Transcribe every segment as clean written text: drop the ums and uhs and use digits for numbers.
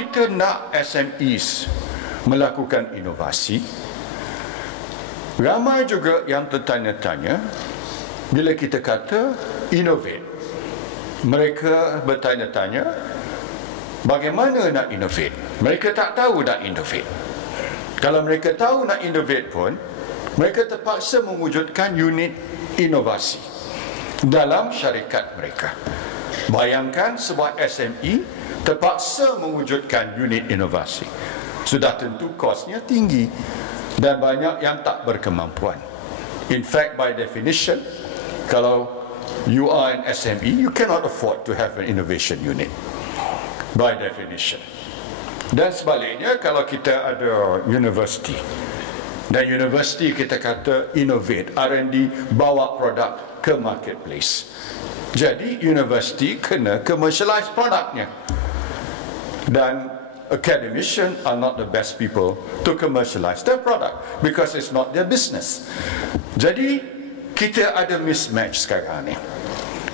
kita nak SMEs melakukan inovasi, ramai juga yang tertanya-tanya bila kita kata innovate. Mereka bertanya-tanya bagaimana nak innovate. Mereka tak tahu nak innovate. Kalau mereka tahu nak innovate pun, mereka terpaksa mewujudkan unit inovasi dalam syarikat mereka. Bayangkan sebuah SME terpaksa mewujudkan unit inovasi. Sudah tentu kosnya tinggi dan banyak yang tak berkemampuan. In fact, by definition, kalau you are an SME, you cannot afford to have an innovation unit. By definition. Dan sebaliknya, kalau kita ada university, dan university kita kata innovate, R&D, bawa produk ke marketplace. Jadi, university kena commercialize produknya. Dan academicians are not the best people to commercialize their product because it's not their business. Jadi, kita ada mismatch sekarang ni.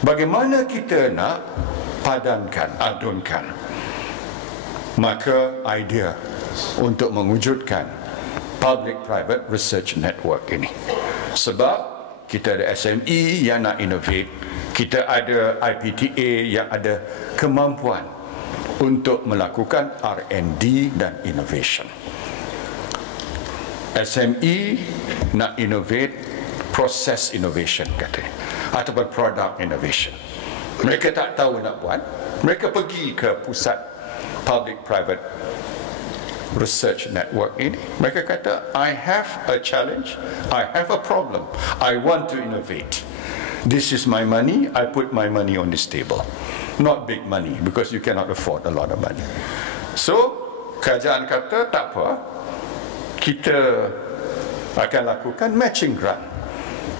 Bagaimana kita nak padankan, adunkan maka idea untuk mewujudkan Public-Private Research Network ini. Sebab kita ada SME yang nak innovate, kita ada IPTA yang ada kemampuan untuk melakukan R&D dan innovation. SME nak innovate, process innovation katanya, ataupun product innovation. Mereka tak tahu nak buat, mereka pergi ke pusat Public-Private Research Network ini. Mereka kata, I have a challenge, I have a problem, I want to innovate. This is my money, I put my money on this table. Not big money, because you cannot afford a lot of money. So, kerajaan kata, tak apa, kita akan lakukan matching grant.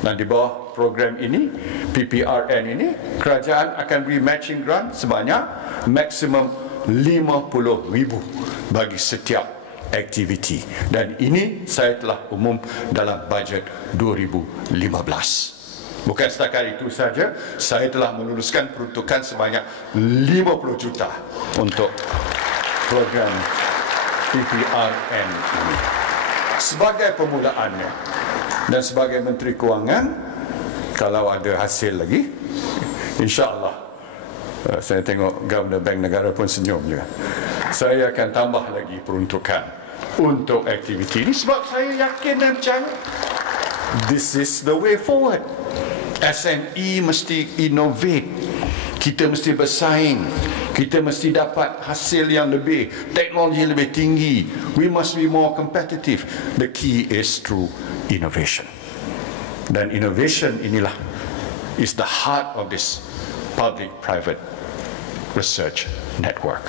Dan di bawah program ini, PPRN ini, kerajaan akan beri matching grant sebanyak maksimum 50,000 bagi setiap aktiviti. Dan ini saya telah umum dalam bajet 2015. Bukan setakat itu saja, saya telah meluluskan peruntukan sebanyak 50 juta untuk program PPRN ini. Sebagai permulaannya dan sebagai Menteri Kewangan, kalau ada hasil lagi, insya-Allah, saya tengok Governor Bank Negara pun senyum juga, saya akan tambah lagi peruntukan untuk aktiviti ini sebab saya yakin dan percaya this is the way forward. SME mesti innovate, kita mesti bersaing, kita mesti dapat hasil yang lebih, teknologi lebih tinggi. We must be more competitive. The key is through innovation. Dan innovation inilah is the heart of this Public-Private Research Network.